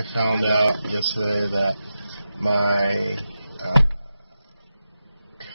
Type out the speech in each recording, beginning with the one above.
I found out yesterday that my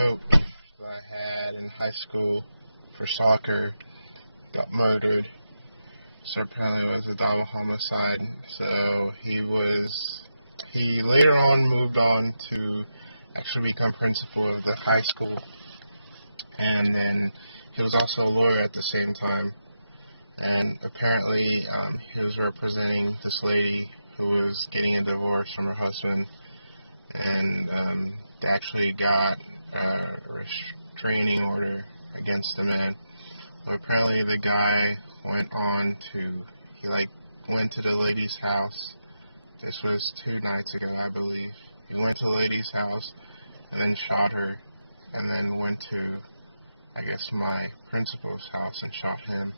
coach that I had in high school for soccer got murdered. So apparently it was a double homicide. So he later on moved on to actually become principal of the high school. And then he was also a lawyer at the same time. And apparently he was representing this lady who was getting a divorce from her husband. And they actually got a restraining order against the man. But apparently the guy went to the lady's house. This was 2 nights ago, I believe. He went to the lady's house, and then shot her, and then went to, I guess, my principal's house and shot him.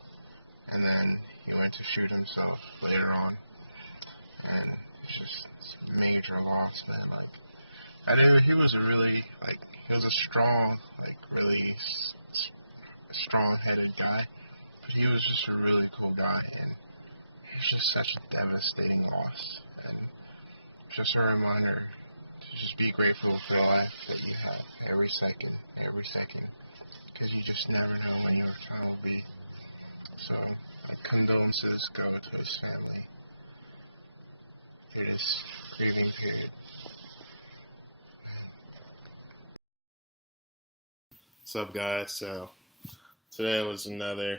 And then he went to shoot himself later on. And it's just major loss, man. I knew he was he was a strong, really strong-headed guy. But he was just a really cool guy, and it's just such a devastating loss. And just a reminder to just be grateful for the life that you have every second, because you just never know when your time will be. So, condolences go to his family. It is really good. What's up, guys? So, today was another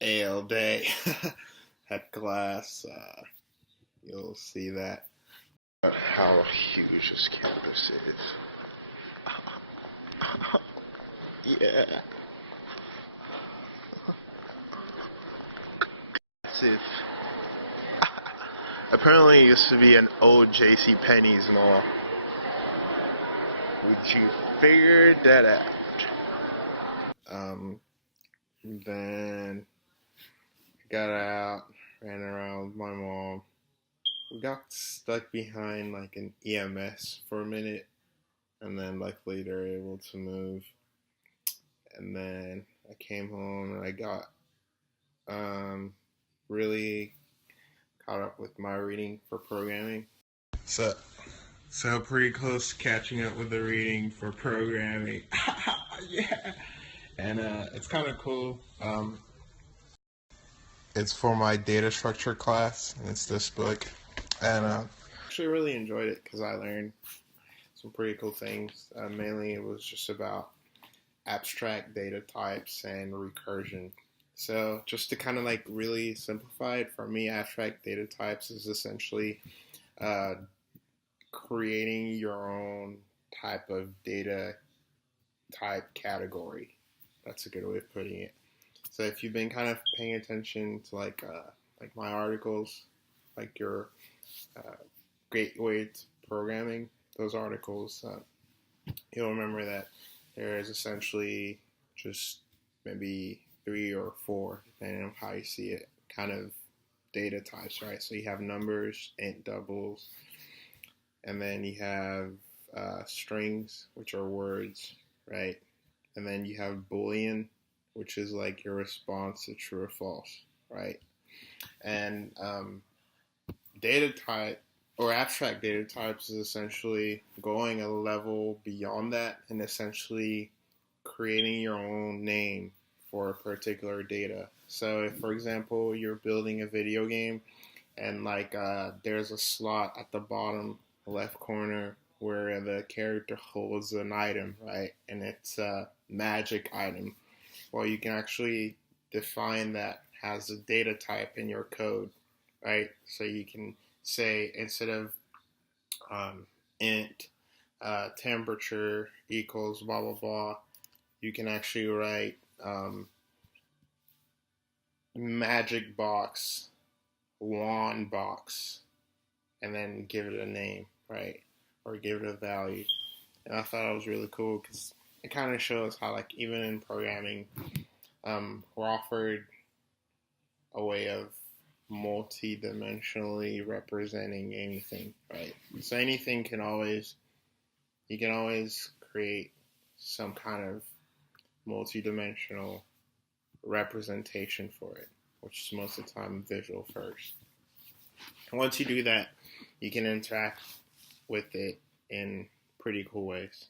AL day at class. You'll see that. How huge this campus is. Yeah. Massive. Apparently it used to be an old J.C. Penney's mall. Would you figure that out? Then I got out, ran around with my mom. We got stuck behind an EMS for a minute, and then luckily they were able to move. And then I came home and I got really caught up with my reading for programming. So pretty close to catching up with the reading for programming. Yeah. And it's kind of cool. It's for my data structure class, and it's this book. And I actually really enjoyed it because I learned some pretty cool things. Mainly it was just about abstract data types and recursion. So just to kind of really simplify it, for me, abstract data types is essentially creating your own type of data type category. That's a good way of putting it. So if you've been kind of paying attention to my articles, your gateway to programming, those articles, you'll remember that there is essentially just maybe 3 or 4, depending on how you see it, kind of data types, right? So you have numbers, int doubles, and then you have strings, which are words, right? And then you have Boolean, which is your response to true or false, right? And data type or abstract data types is essentially going a level beyond that and essentially creating your own name for a particular data. So if, for example, you're building a video game and there's a slot at the bottom left corner where the character holds an item, right? And it's a magic item. Well, you can actually define that as a data type in your code, right? So you can say, instead of int temperature equals blah, blah, blah, you can actually write magic box, wand box, and then give it a name, right? Or give it a value. And I thought it was really cool because it kind of shows how even in programming, we're offered a way of multi-dimensionally representing anything, right? So anything you can always create some kind of multi-dimensional representation for it, which is most of the time visual first. once you do that, you can interact with it in pretty cool ways.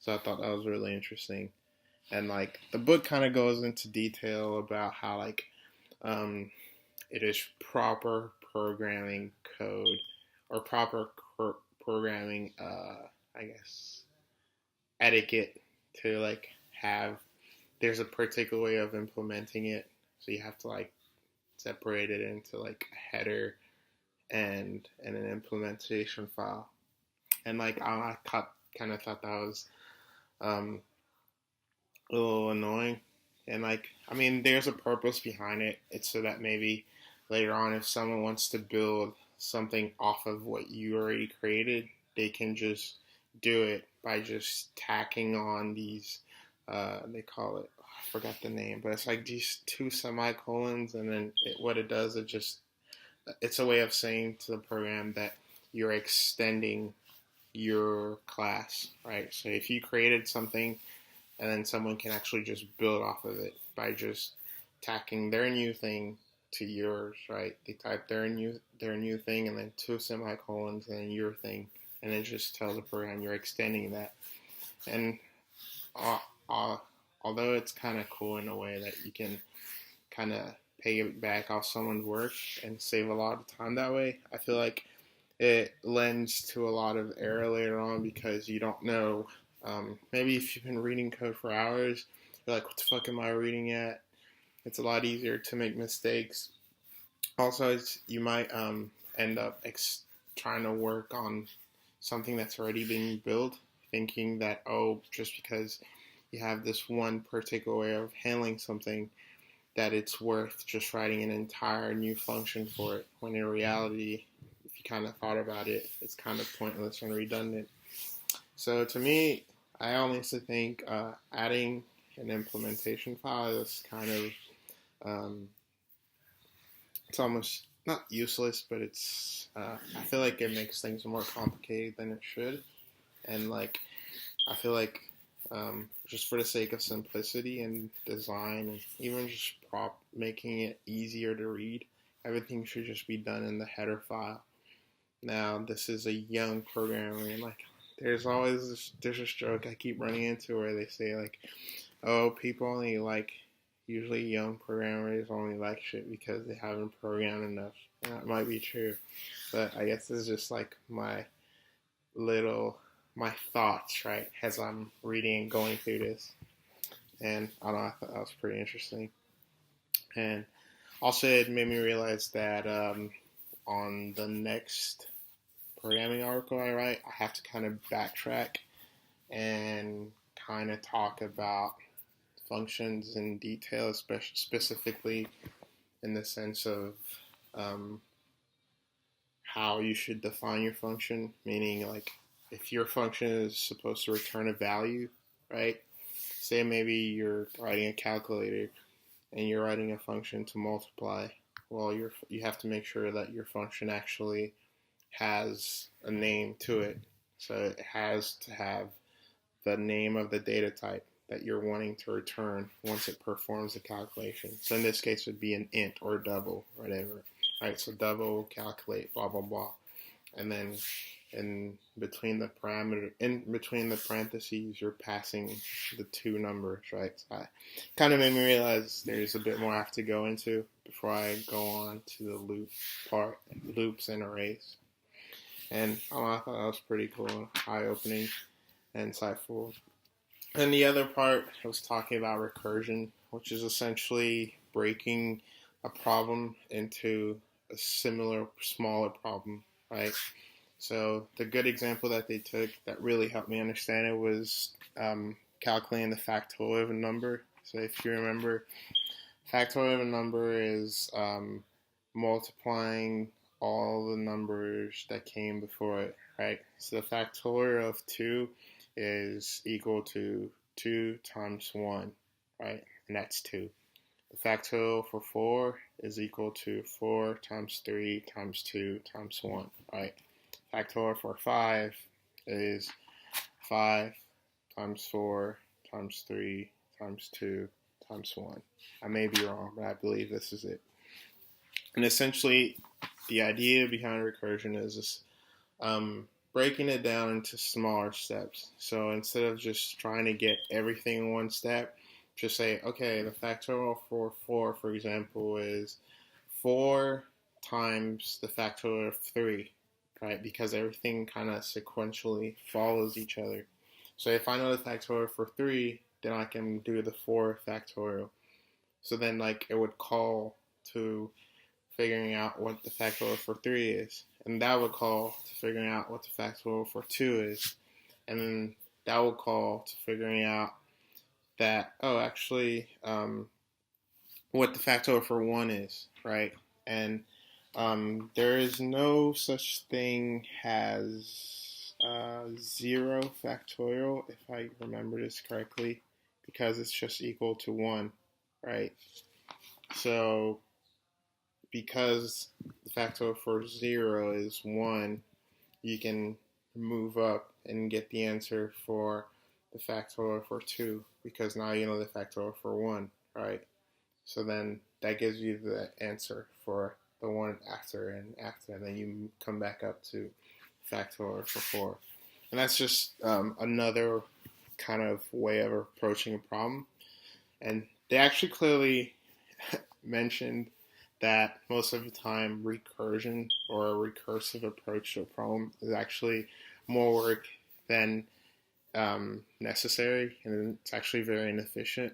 So I thought that was really interesting. And like the book kind of goes into detail about how like it is proper programming code or proper programming I guess etiquette to like have there's a particular way of implementing it. So you have to like separate it into like a header and an implementation file. And like I kind of thought that was um, a little annoying. And like I mean, there's a purpose behind it. It's so that maybe later on, if someone wants to build something off of what you already created, they can just do it by just tacking on these. They call it. I forgot the name, but it's like these two semicolons, and then what it does, it's a way of saying to the program that you're extending your class, right? So if you created something and then someone can actually just build off of it by just tacking their new thing to yours, right? They type their new thing and then two semicolons and then your thing, and it just tells the program you're extending that. And uh, uh, although it's kind of cool in a way that you can kind of pay it back off someone's work and save a lot of time that way, I feel like it lends to a lot of error later on because you don't know. Maybe if you've been reading code for hours, you're like, what the fuck am I reading at? It's a lot easier to make mistakes. Also, you might end up trying to work on something that's already been built, thinking that, oh, just because you have this one particular way of handling something, that it's worth just writing an entire new function for it, when in reality, if you kind of thought about it, it's kind of pointless and redundant. So to me, I honestly think adding an implementation file is kind of, it's almost not useless, but I feel like it makes things more complicated than it should. And like, I feel like just for the sake of simplicity and design, and even just making it easier to read, everything should just be done in the header file. Now, this is a young programmer, and like, there's this joke I keep running into where they say like, oh, people only like, usually young programmers only like shit because they haven't programmed enough. And that might be true, but I guess this is just like my thoughts, right, as I'm reading and going through this. And I don't know, I thought that was pretty interesting. And also, it made me realize that on the next programming article I write, I have to kind of backtrack and kind of talk about functions in detail, especially specifically in the sense of how you should define your function, meaning like if your function is supposed to return a value, right? Say maybe you're writing a calculator and you're writing a function to multiply. Well, you have to make sure that your function actually has a name to it. So it has to have the name of the data type that you're wanting to return once it performs the calculation. So in this case, it would be an int or double, or whatever. All right, so double, calculate, blah, blah, blah. And then in between the parentheses, you're passing the two numbers, right? So I kind of made me realize there's a bit more I have to go into before I go on to the loops and arrays. And I thought that was pretty cool, eye-opening, and insightful. And the other part, I was talking about recursion, which is essentially breaking a problem into a similar, smaller problem, right? So the good example that they took that really helped me understand it was calculating the factorial of a number. So if you remember, factorial of a number is multiplying all the numbers that came before it, right? So the factorial of 2 is equal to 2 times 1, right? And that's 2. The factorial for 4 is equal to 4 times 3 times 2 times 1, right? Factorial for 5 is 5 times 4 times 3 times 2 times 1. I may be wrong, but I believe this is it. And essentially, the idea behind recursion is this, breaking it down into smaller steps. So instead of just trying to get everything in one step, just say, okay, the factorial for 4, for example, is 4 times the factorial of 3, right? Because everything kind of sequentially follows each other. So if I know the factorial for 3, then I can do the 4 factorial. So then, like, it would call to figuring out what the factorial for 3 is. And that would call to figuring out what the factorial for 2 is. And then that would call to figuring out that, oh, actually, what the factorial for 1 is, right? And there is no such thing as 0 factorial, if I remember this correctly, because it's just equal to 1, right? So because the factorial for 0 is 1, you can move up and get the answer for the factorial for 2, because now you know the factorial for 1, right? So then that gives you the answer for the one after, and then you come back up to factorial for 4. And that's just another kind of way of approaching a problem. And they actually clearly mentioned that most of the time recursion or a recursive approach to a problem is actually more work than necessary, and it's actually very inefficient.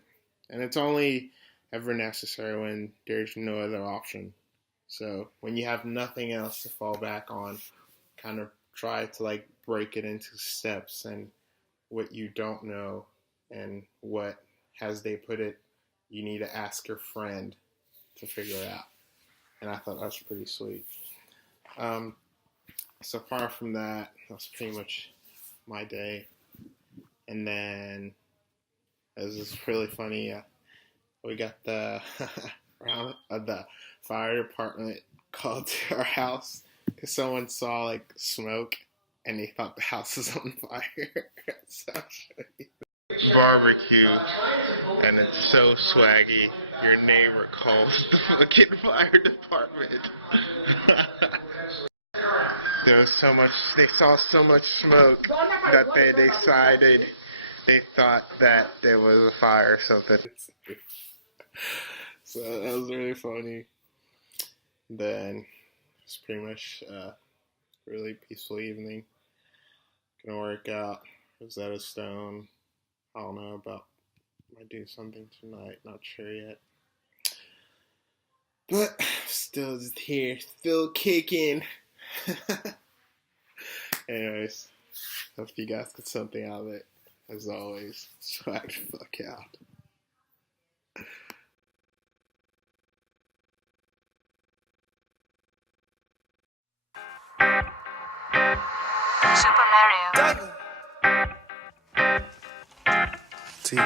And it's only ever necessary when there's no other option. So when you have nothing else to fall back on, kind of try to like break it into steps and what you don't know and what, as they put it, you need to ask your friend to figure it out. And I thought that was pretty sweet. So apart from that, that's pretty much my day. And then it was just really funny. We got the the fire department called to our house because someone saw like smoke and they thought the house was on fire. So barbecue, and it's so swaggy. Your neighbor calls the fucking fire department. There was so much. They saw so much smoke that they decided they thought that there was a fire or something. So that was really funny. Then it's pretty much a really peaceful evening. Gonna work out. Rosetta Stone. I don't know about. Might do something tonight. Not sure yet. But still just here, still kicking. Anyways, hope you guys get something out of it. As always, swag the fuck out. Super Mario. T.